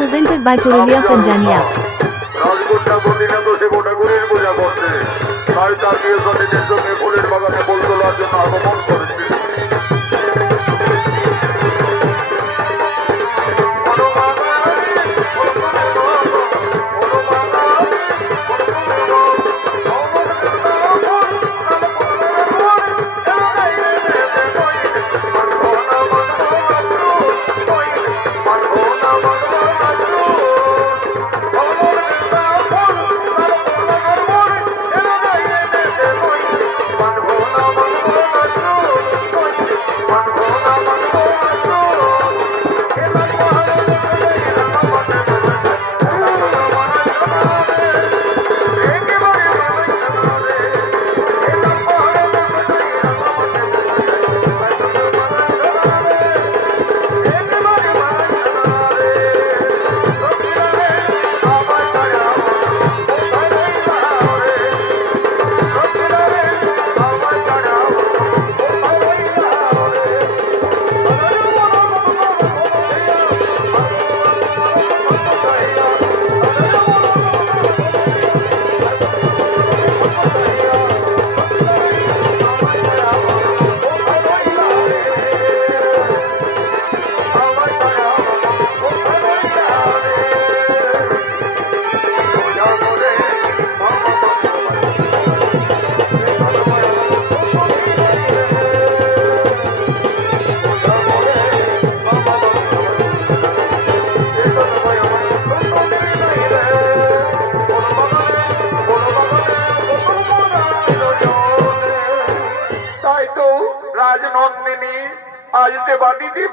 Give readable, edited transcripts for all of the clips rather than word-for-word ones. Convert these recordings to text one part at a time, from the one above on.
Presented by Purulia Panjania.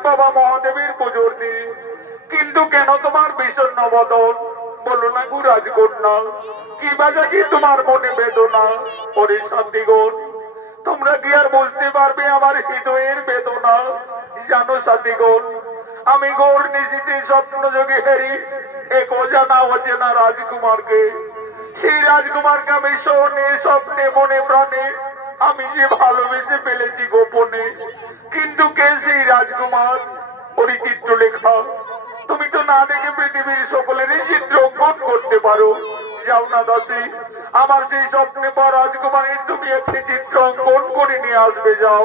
बाबा महादेवेर पुजोर दिन किन्तु केन तुम्हार বিষণ্ণ বদন বলো না গো রাজকন্যা কি বাজা কি তোমার মনে বেদনা ওরে শান্তিগণ তোমরা কি আর বুঝতে পারবে আমার হৃদয়ের বেদনা জানো শান্তিগণ আমি গৌর নিশিতে স্বপ্ন যোগে হেরি এক অজানা অচেনা রাজকুমারকে সেই রাজকুমারকে আমি শোনে স্বপ্নে মনে প্রাণে আমি যে ভালোবেসে ফেলেছি গোপনে কিন্তু কে সেই রাজকুমার ওর চিত্রলেখা তুমি তো না দেখে পৃথিবীর সকলেরই চিত্র অঙ্কন করতে পারো যাও না দাসী আমার সেই স্বপ্নে পর রাজকুমারের তুমি একটি চিত্র অঙ্কন করে নিয়ে আসবে যাও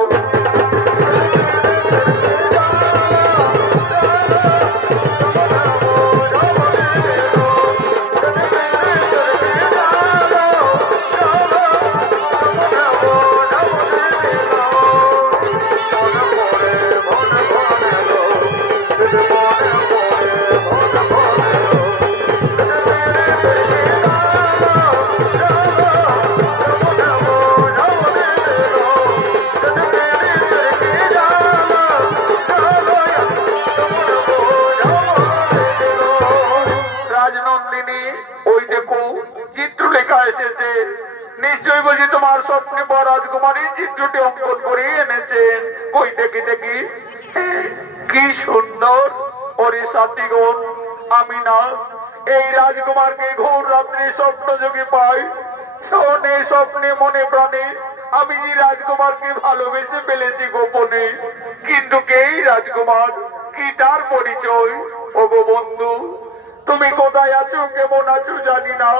নিশ্চয় বুঝি তোমার স্বপ্নে বড় রাজকুমারী চিত্রটি অঙ্কন করে এনেছেন কই দেখি দেখি কি সুন্দর ওরে সাথীগণ আমি না এই রাজকুমারকে ঘোর রাত্রি স্বপ্ন যোগে পাই শোনে স্বপ্নে মনে প্রাণে আমি যে রাজকুমারকে ভালোবেসে ফেলেছি গোপনে কিন্তু কে এই রাজকুমার কি তার পরিচয় ওগো বন্ধু তুমি কোথায় আছো কেমন আছো জানি না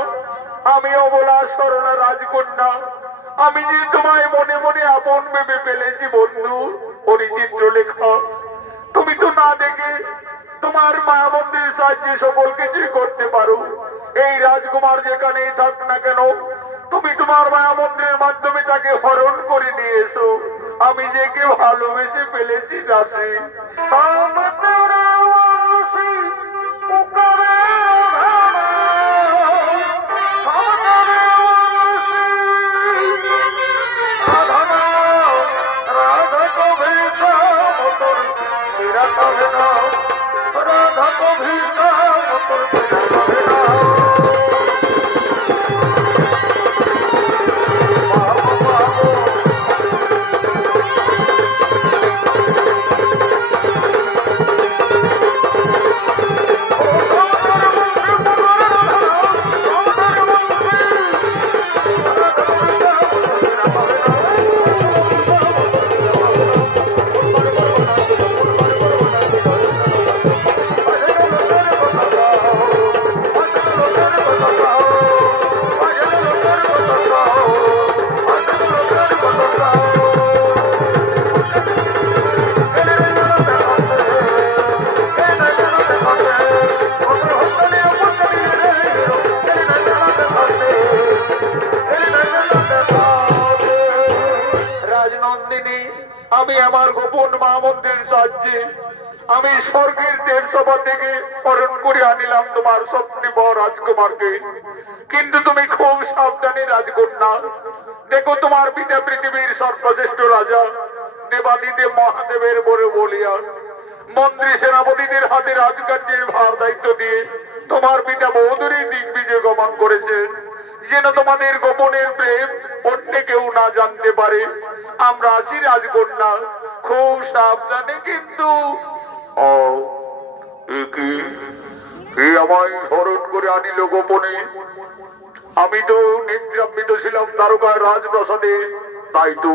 আমি অবলা সরলা রাজকন্যা আমি যে তোমায় মনে মনে আপন ভেবে ফেলেছি বন্ধু ওরে চিত্রলেখা তুমি তো না দেখে তোমার মায়াবন্দের সাহায্যে সকল কিছুই করতে পারো এই রাজকুমার যেখানেই থাক না কেন তুমি তোমার মায়াবন্দের মাধ্যমে তাকে হরণ করে নিয়ে এসো আমি যে কে ভালোবেসে ফেলেছি দাসী আমি আমার গোপন মা মন্দির সাহায্যে আমি স্বর্গের দেবসভা থেকে হরণ করে আনিলাম তোমার স্বপ্নে বর রাজকুমারকে। কিন্তু তুমি খুব সাবধানে রাজকন্যা। দেখো তোমার পিতা পৃথিবীর সর্বশ্রেষ্ঠ রাজা দেবাদিদেব মহাদেবের বড় বলিয়া মন্ত্রী সেনাপতিদের হাতে রাজকার্যের ভার দায়িত্ব দিয়ে তোমার পিতা বহুদূরই দিগ্বিজয় গমন করেছে, যেন তোমাদের গোপনের প্রেম অন্য কেউ না জানতে পারে। আমরা আছি রাজকন্যা, খুব সাবধানে। কিন্তু আমায় হরণ করে আনিল গোপনে। আমি তো নিদ্রান্বিত ছিলাম দ্বারকার রাজপ্রাসাদে, তাই তো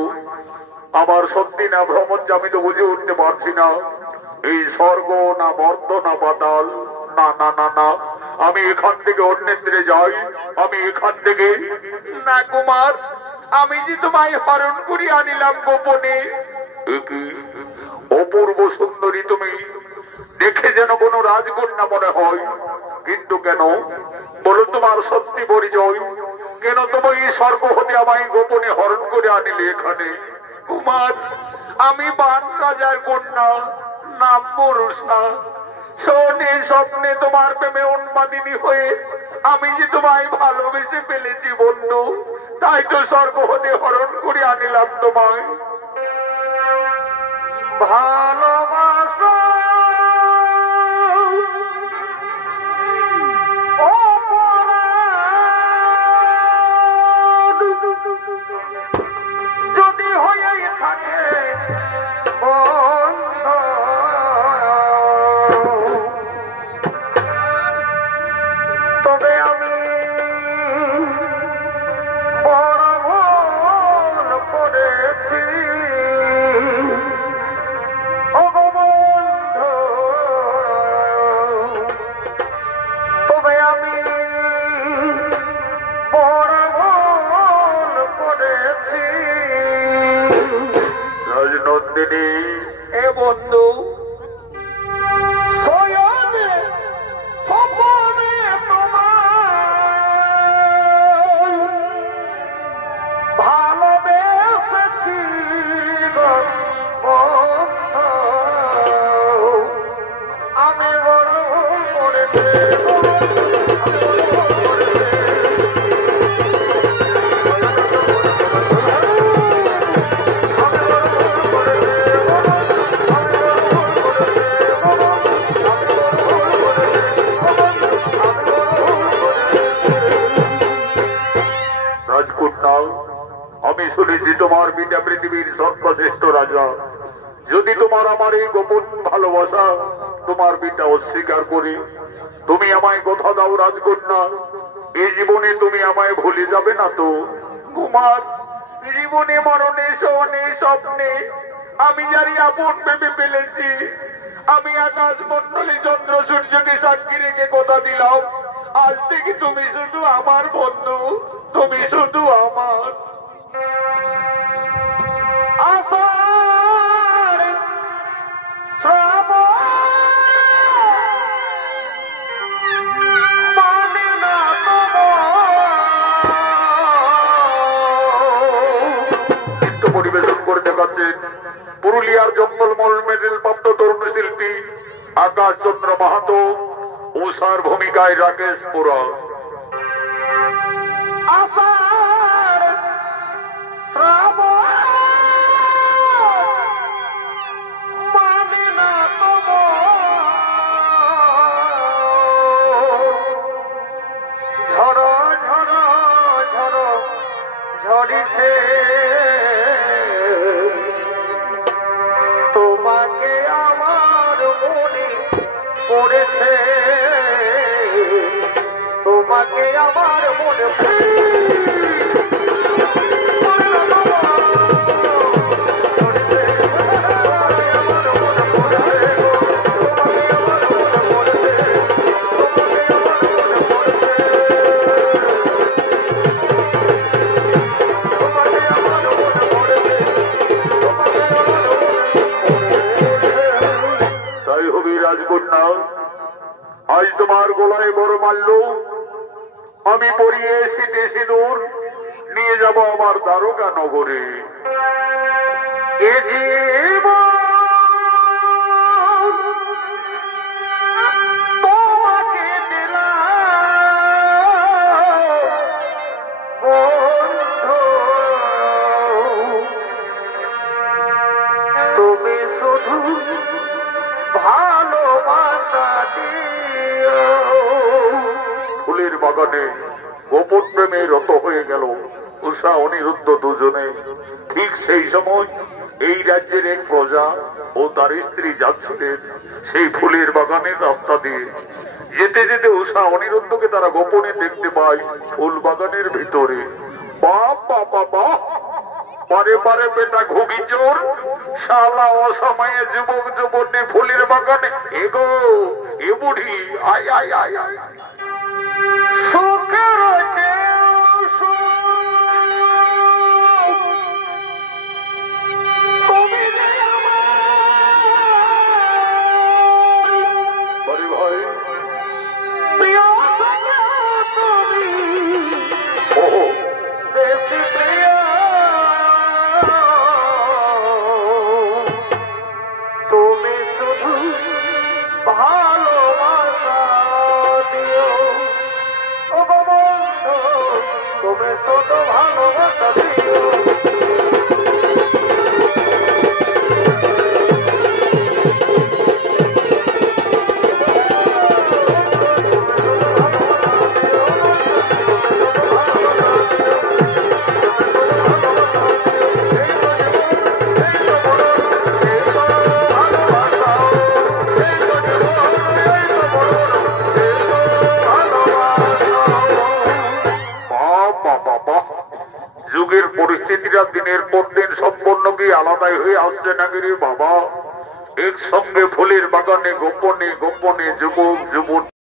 আমার সত্যি না ভ্রমণ যে আমি তো বুঝে উঠতে পারছি না এই স্বর্গ না মর্ত না পাতাল। না না না না, আমি এখান থেকে অন্যত্রে যাই। আমি এখান থেকে না কুমার, আমি যে তোমায় হরণ করে আনিলাম গোপনে। অপূর্ব সুন্দরী তুমি, দেখে যেন কোন রাজকন্যা মনে হয়। কিন্তু কেন বলো তোমার সত্যি পরিচয়? কেন তুমি এই স্বর্গ হতে আমায় গোপনে হরণ করে আনিলে এখানে? কুমার, আমি বান রাজার কন্যা, নাম পুরুষা। শোনে স্বপ্নে তোমার প্রেমে উন্মাদিনী হয়ে আমি যে তোমায় ভালোবেসে ফেলেছি বন্ধু, তাই তো স্বর্গ হতে হরণ করে আনিলাম তোমায়। ভালোবাসা যদি হয়ে থাকে তবে আমি বড় ভুল করেছি। তবে আমি বড় ভুল করেছি। রাজনন্দিনী এ বন্ধু, ভালোবেসেছি আমি বড় ভুল করেছি। আমি শুনেছি তোমার পিতা পৃথিবীর সর্বশ্রেষ্ঠ রাজা। যদি তোমার আমার এই গোপন ভালোবাসা তোমার পিতা অস্বীকার করে, তুমি আমায় কথা দাও রাজকন্যা, এই জীবনে তুমি আমায় ভুলে যাবে না তো? কুমার, জীবনে মরণে শোনে স্বপ্নে আমি যারি আপন ভেবে ফেলেছি। আমি আকাশ মন্ডলী চন্দ্র সূর্যকে সাক্ষী রেখে কথা দিলাম, আজ থেকে তুমি শুধু আমার বন্ধু, তুমি শুধু আমার। আষাঢ় শ্রাবণ মানে না নৃত্য পরিবেশন করে দেখাচ্ছেন পুরুলিয়ার জঙ্গলমল মেডেল প্রাপ্ত তরুণ শিল্পী আকাশ চন্দ্র মাহাতো, উষার ভূমিকায় রাকেশ পুরা। আষাঢ় শ্রাবণ মানে না ঝড় ঝড় ঝড় ঝরিছে তোমাকে আমার মনে পড়েছে, তোমাকে আমার মনে রাজকন্যা। আজ তোমার গলায় বড় মাল্য আমি পরিয়ে শীতে সিঁদুর নিয়ে যাব আমার দ্বারকা নগরে। এ জীবন তোমাকে দিলাম বন্ধু, তুমি শুধু ভালোবাসা দিও। ফুলের বাগানে গোপন প্রেমে রত হয়ে গেল উষা অনিরুদ্ধ দুজনে। ঠিক সেই সময় এই রাজ্যের এক প্রজা ও তার স্ত্রী যাচ্ছিলেন সেই ফুলের বাগানের রাস্তা দিয়ে। যেতে যেতে উষা অনিরুদ্ধকে তারা গোপনে দেখতে পায় ফুল বাগানের ভিতরে। বাপ বাবা বাপ, পারে পারে বেটা ঘুগি চোর, শালা অসময়ে যুবক যুবতী ফুলের বাগানে। এগো এ বুড়ি, আয় আয় আয় আয়। সুখের যুগের পরিস্থিতিটা দিনের পর দিন সম্পূর্ণ কি আলাদাই হয়ে আসছে নাকি রে বাবা। একসঙ্গে ফুলের বাগানে গোপনে গোপনে যুবক যুবতী